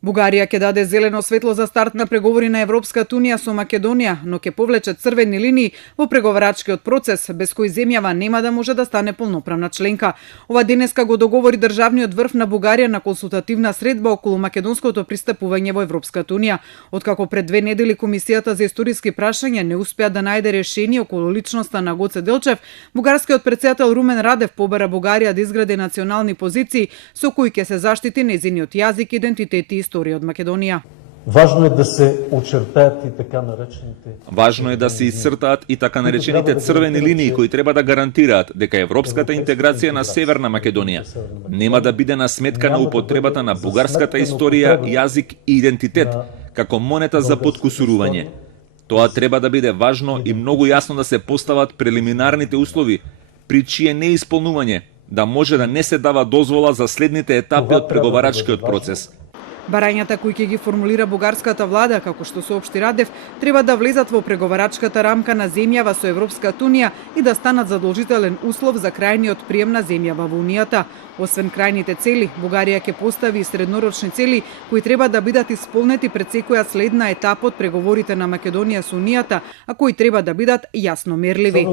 Бугарија ќе даде зелено светло за старт на преговори на Европската унија со Македонија, но ќе повлече црвени линии во преговарачкиот процес, без кои земјава нема да може да стане полноправна членка. Ова денеска го договори државниот врв на Бугарија на консултативна средба околу македонското пристапување во Европската унија. Откако пред 2 недели Комисијата за историски прашања не успеа да најде решение околу личноста на Гоце Делчев, бугарскиот претседател Румен Радев побара Бугарија да изгради национални позиции со кои ќе се заштити нејзиниот јазик, идентитет и историја од Македонија. Важно е да се очертаат и така наречените. Важно е да се исцртаат и така наречените црвени линии кои треба да гарантираат дека европската интеграција на Северна Македонија нема да биде на сметка на употребата на бугарската историја, јазик и идентитет како монета за подкусурување. Тоа треба да биде важно и многу јасно да се постават прелиминарните услови при чие неисполнување да може да не се дава дозвола за следните етапи од преговарачкиот процес. Барањата кои ќе ги формулира бугарската влада, како што соопшти Радев, треба да влезат во преговарачката рамка на земјава со Европската унија и да станат задолжителен услов за крајниот прием на земјава во унијата. Освен крајните цели, Бугарија ќе постави и среднорочни цели кои треба да бидат исполнети пред секоја следна етапа од преговорите на Македонија со унијата, а кои треба да бидат јасно мерливи.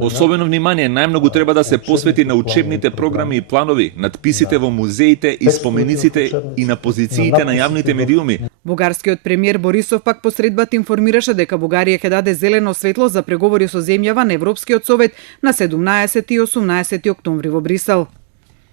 Особено внимание најмногу треба да се посвети на учебните програми и планови, надписите во музеите и спомениците и на позициите на јавните медиуми. Бугарскиот премиер Борисов пак посредбата информираше дека Бугарија ќе даде зелено светло за преговори со земјава на Европскиот совет на 17 и 18 октомври во Брисел.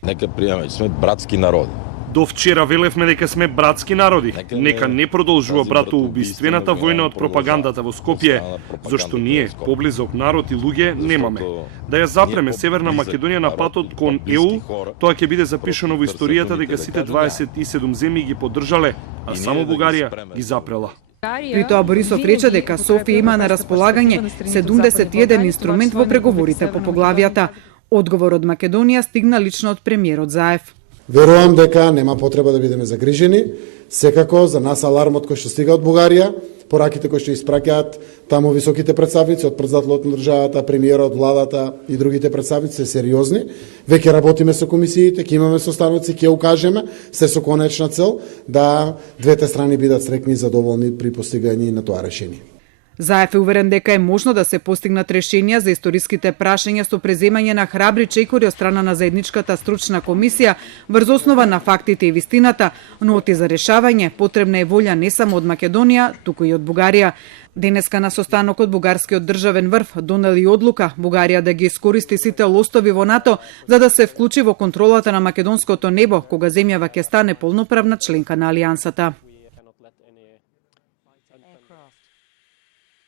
Нека приемаме, сме братски народи. До вчера велевме дека сме братски народи. Нека не продолжува братоубиствената војна од пропагандата во Скопје, зашто ние, поблизок народ и луѓе, немаме. Да ја запреме Северна Македонија на патот кон ЕУ, тоа ќе биде запишано во историјата дека сите 27 земји ги поддржале, а само Бугарија ги запрела. При тоа Борисов рече дека Софија има на располагање 71 инструмент во преговорите по поглавијата. Одговор од Македонија стигна лично од премиерот Заев. Верувам дека нема потреба да бидеме загрижени. Секако за нас алармот кој што стига од Бугарија, пораките кои што испраќаат таму високите представници од претседателот на државата, премиерот, владата и другите представници се сериозни. Веќе работиме со комисиите, ќе имаме составници, ќе укажеме се со конечна цел да двете страни бидат среќни и задоволни при постигање на тоа решение. Заев е уверен дека е можно да се постигнат решенија за историските прашања со преземање на храбри чекори од страна на заедничката стручна комисија врз основа на фактите и вистината, но оти за решавање потребна е волја не само од Македонија, туку и од Бугарија. Денеска на состанокот бугарскиот државен врв донели одлука Бугарија да ги искористи сите лостови во НАТО за да се вклучи во контролата на македонското небо кога земјава ќе стане полноправна членка на алијансата.